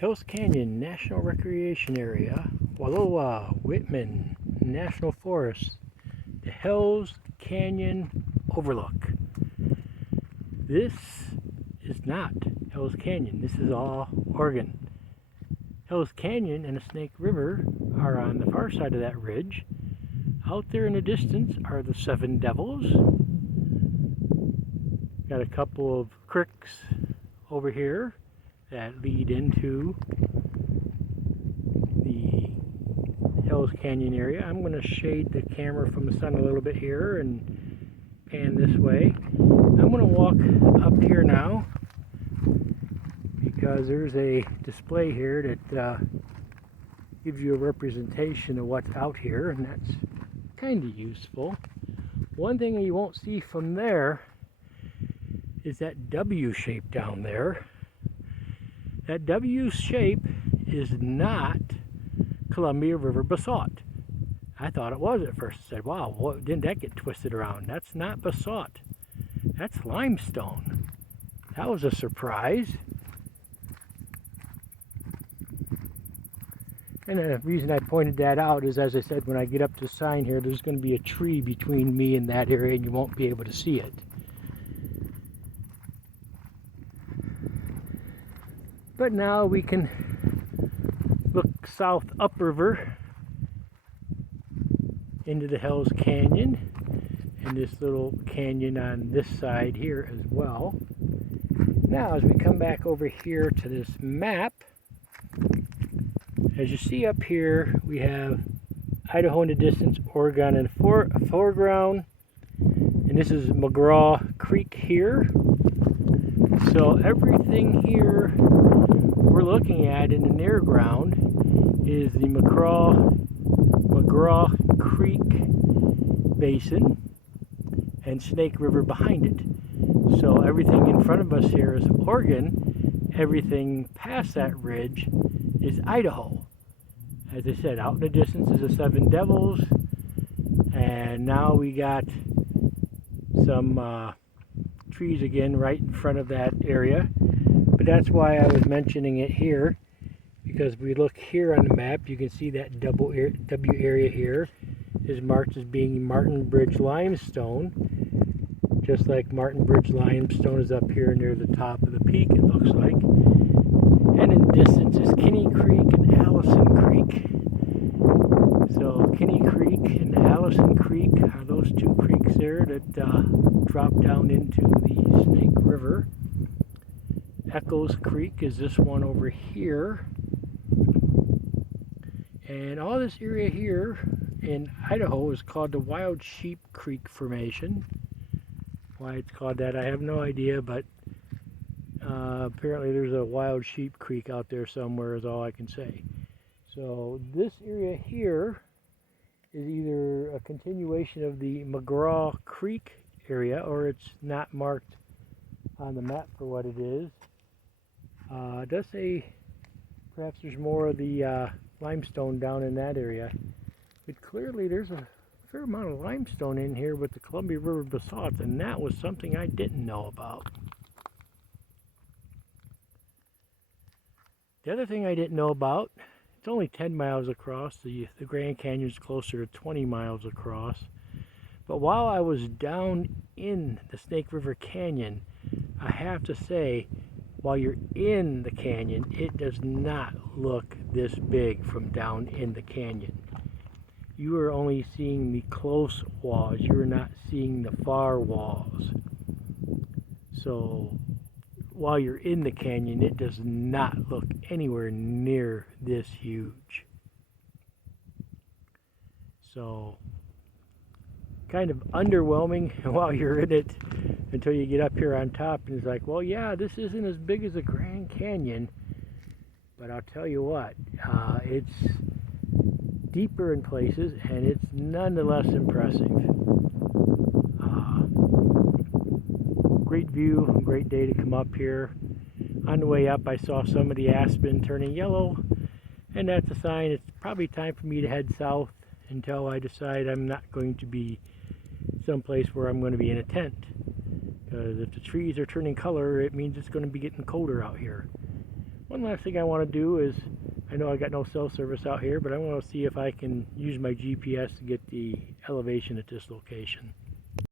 Hills Canyon National Recreation Area, Wallowa, Whitman National Forest, the Hills Canyon Overlook. This is not Hills Canyon, this is all Oregon. Hills Canyon and the Snake River are on the far side of that ridge. Out there in the distance are the Seven Devils. Got a couple of creeks over here that lead into the Hills Canyon area. I'm going to shade the camera from the sun a little bit here and pan this way. I'm going to walk up here now because there's a display here that gives you a representation of what's out here, and that's kind of useful. One thing you won't see from there is that W shape down there. That W shape is not Columbia River basalt. I thought it was at first. I said, wow, what, didn't that get twisted around? That's not basalt. That's limestone. That was a surprise. And the reason I pointed that out is, as I said, when I get up to the sign here, there's going to be a tree between me and that area, and you won't be able to see it. But now we can look south upriver into the Hills Canyon and this little canyon on this side here as well. Now as we come back over here to this map, as you see up here, we have Idaho in the distance, Oregon in the foreground, and this is McGraw Creek here. So everything here we're looking at in the near ground is the McGraw Creek Basin and Snake River behind it. So everything in front of us here is Oregon. Everything past that ridge is Idaho. As I said, out in the distance is the Seven Devils, and now we got some trees again right in front of that area. But that's why I was mentioning it here, because we look here on the map, you can see that W area here is marked as being Martin Bridge limestone, just like Martin Bridge limestone is up here near the top of the peak, it looks like. And in the distance is Kinney Creek and Allison Creek. So Kinney Creek and Allison Creek are those two creeks there that drop down into the Snake River. Echoes Creek is this one over here. And all this area here in Idaho is called the Wild Sheep Creek Formation. Why it's called that, I have no idea, but apparently there's a Wild Sheep Creek out there somewhere is all I can say. So this area here is either a continuation of the McGraw Creek area, or it's not marked on the map for what it is. It does say perhaps there's more of the limestone down in that area, but clearly there's a fair amount of limestone in here with the Columbia River basalt, and that was something I didn't know about. The other thing I didn't know about, it's only 10 miles across. The Grand Canyon is closer to 20 miles across. But while I was down in the Snake River Canyon, I have to say, while you're in the canyon, it does not look this big from down in the canyon. You are only seeing the close walls. You're not seeing the far walls. So while you're in the canyon, it does not look anywhere near this huge. So kind of underwhelming while you're in it until you get up here on top and it's like, well, yeah, this isn't as big as the Grand Canyon, but I'll tell you what, it's deeper in places and it's nonetheless impressive. Great view, great day to come up here. On the way up, I saw some of the aspen turning yellow, and that's a sign it's probably time for me to head south until I decide I'm not going to be someplace where I'm going to be in a tent. Because if the trees are turning color, it means it's going to be getting colder out here. One last thing I want to do is, I know I got no cell service out here, but I want to see if I can use my GPS to get the elevation at this location.